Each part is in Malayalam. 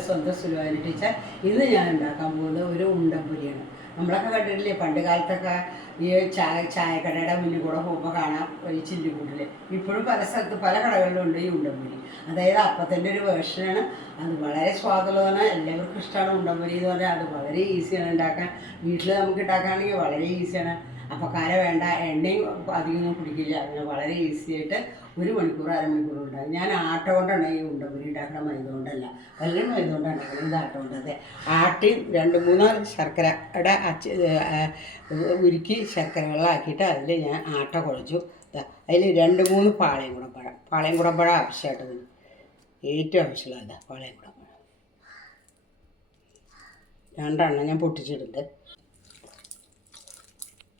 നിങ്ങളുടെ സ്വന്തം സുലോചന ടീച്ചർ. ഇന്ന് ഞാൻ ഉണ്ടാക്കാൻ പോകുന്നത് ഒരു ഉണ്ടംപൊരിയാണ്. നമ്മളൊക്കെ കണ്ടിട്ടില്ലേ പണ്ട് കാലത്തൊക്കെ ഈ ചായക്കടയുടെ മുന്നിൽ കൂടെ പോകുമ്പോൾ കാണാം ഈ ചില്ലിക്കൂട്ടിൽ. ഇപ്പോഴും പല സ്ഥലത്ത് പല കടകളിലും ഉണ്ട് ഈ ഉണ്ടംപൊരി. അതായത് അപ്പത്തിൻ്റെ ഒരു വേർഷനാണ്. അത് വളരെ സ്വാദുള്ളതാണ്, എല്ലാവർക്കും ഇഷ്ടമാണ് ഉണ്ടംപൊരി എന്ന് പറഞ്ഞാൽ. അത് വളരെ ഈസിയാണ് ഉണ്ടാക്കാൻ. വീട്ടിൽ നമുക്ക് ഉണ്ടാക്കുകയാണെങ്കിൽ വളരെ ഈസിയാണ്. അപ്പക്കാര വേണ്ട, എണ്ണയും അധികമൊന്നും കുടിക്കില്ല. അങ്ങനെ വളരെ ഈസി ആയിട്ട് 1 മണിക്കൂർ അരമണിക്കൂർ ഉണ്ടാകും. ഞാൻ ആട്ട കൊണ്ടാണ് ഈ ഉണ്ടപൊരി ഉണ്ടാക്കുന്ന, മൈദ കൊണ്ടല്ല. എല്ലാം മൈദ കൊണ്ടാണ് ഇത് ആട്ട കൊണ്ട്. അതെ, ആട്ടി 2-3 ശർക്കരയുടെ ഉരുക്കി ശർക്കര വെള്ളമാക്കിയിട്ട് അതിൽ ഞാൻ ആട്ട കുഴച്ചു. അതിൽ 2-3 പാളയംകുടമ്പഴം ആവശ്യമായിട്ടത് ഏറ്റവും ആവശ്യമുള്ള പാളയംകുടമ്പഴം 2 ഞാൻ പൊട്ടിച്ചിട്ടുണ്ട്.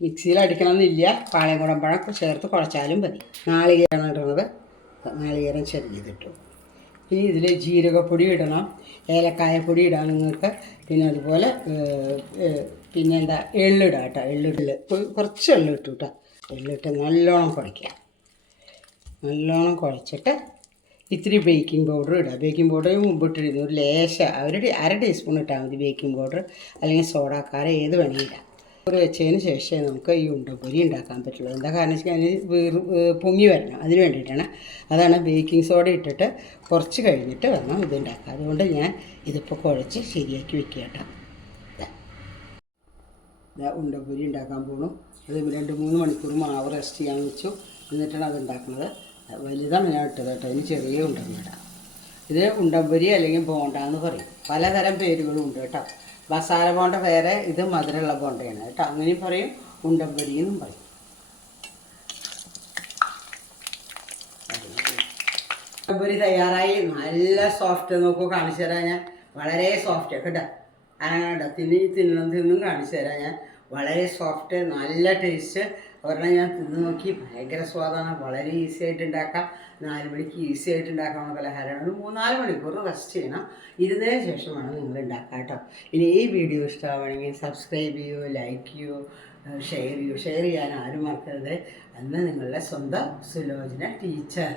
മിക്സിയിൽ അടിക്കണമെന്നില്ല, പാളയംകുടമ്പഴം ചേർത്ത് കുഴച്ചാലും മതി. നാളികേരമാണ് ഇടുന്നത്, നാളികേരം ചെറിയതിട്ടു. പിന്നെ ഇതിൽ ജീരകപ്പൊടി ഇടണം, ഏലക്കായപ്പൊടി ഇടാം നിങ്ങൾക്ക്. പിന്നെ അതുപോലെ പിന്നെ എള്ളിടാം കേട്ടോ. കുറച്ച് എള്ളിട്ടു കേട്ടോ. എള്ളിട്ട് നല്ലോണം കുഴയ്ക്കുക. നല്ലോണം കുഴച്ചിട്ട് ഇത്തിരി ബേക്കിംഗ് പൗഡർ ഇടുക. ബേക്കിംഗ് പൗഡർ മുമ്പിട്ടിരുന്നു ഒരു ഒരു 1/2 ടീസ്പൂൺ ഇട്ടാൽ മതി ബേക്കിംഗ് പൗഡർ, അല്ലെങ്കിൽ സോഡാക്കാരം ഏത് വേണമെങ്കിൽ ഇടാം. വെച്ചതിന് ശേഷം നമുക്ക് ഈ ഉണ്ടപ്പൊരി ഉണ്ടാക്കാൻ പറ്റുള്ളൂ. എന്താ കാരണം വെച്ചാൽ അതിന് പൊങ്ങി വരണം, അതിന് വേണ്ടിയിട്ടാണ്. അതാണ് ബേക്കിംഗ് സോഡ ഇട്ടിട്ട് കുറച്ച് കഴിഞ്ഞിട്ട് വേണം ഇത് ഉണ്ടാക്കുക. അതുകൊണ്ട് ഞാൻ ഇതിപ്പോൾ കുഴച്ച് ശരിയാക്കി വെക്കുക കേട്ടോ. ഉണ്ടപ്പൊരി ഉണ്ടാക്കാൻ പോകണു. അത് 2-3 മണിക്കൂർ മാവ് റെസ്റ്റ് ചെയ്യാൻ വെച്ചു, എന്നിട്ടാണ് അത് ഉണ്ടാക്കുന്നത്. വലുതാണ് ഞാൻ ഇട്ടത് കേട്ടോ. ഇനി ചെറിയ ഉണ്ടെന്ന് ഇടാം. ഇത് ഉണ്ടപ്പൊരി അല്ലെങ്കിൽ ബോണ്ട എന്ന് പറയും. പലതരം പേരുകളും ഉണ്ട് കേട്ടോ. മസാല ബോണ്ട വേറെ, ഇത് മധുരമുള്ള ബോണ്ടയാണ് കേട്ടോ. അങ്ങനെയും പറയും, ഉണ്ടംപൊരി എന്നും പറയും. ഉണ്ടംപൊരി തയ്യാറായി. നല്ല സോഫ്റ്റ്, നോക്കൂ കാണിച്ചു തരാം ഞാൻ. വളരെ സോഫ്റ്റ് കേട്ടോ. അങ്ങനെ തിന്നും കാണിച്ചു തരാം ഞാൻ. വളരെ സോഫ്റ്റ്, നല്ല ടേസ്റ്റ്. ഒരെണ്ണം ഞാൻ തിന്ന് നോക്കി, ഭയങ്കര സ്വാദാണ്. വളരെ ഈസി ആയിട്ട് ഉണ്ടാക്കാം. 4 മണിക്ക് ഈസി ആയിട്ട് ഉണ്ടാക്കാവുന്ന പലഹാരമാണ്. ഒരു 3-4 മണിക്കൂർ റെസ്റ്റ് ചെയ്യണം. ഇരുന്നതിന് ശേഷം വേണം നിങ്ങൾ ഉണ്ടാക്കാം കേട്ടോ. ഇനി ഈ വീഡിയോ ഇഷ്ടമാണെങ്കിൽ സബ്സ്ക്രൈബ് ചെയ്യൂ, ലൈക്ക് ചെയ്യൂ, ഷെയർ ചെയ്യൂ. ഷെയർ ചെയ്യാൻ ആരും മറക്കരുത്. അന്ന് നിങ്ങളുടെ സ്വന്തം സുലോചന ടീച്ചർ.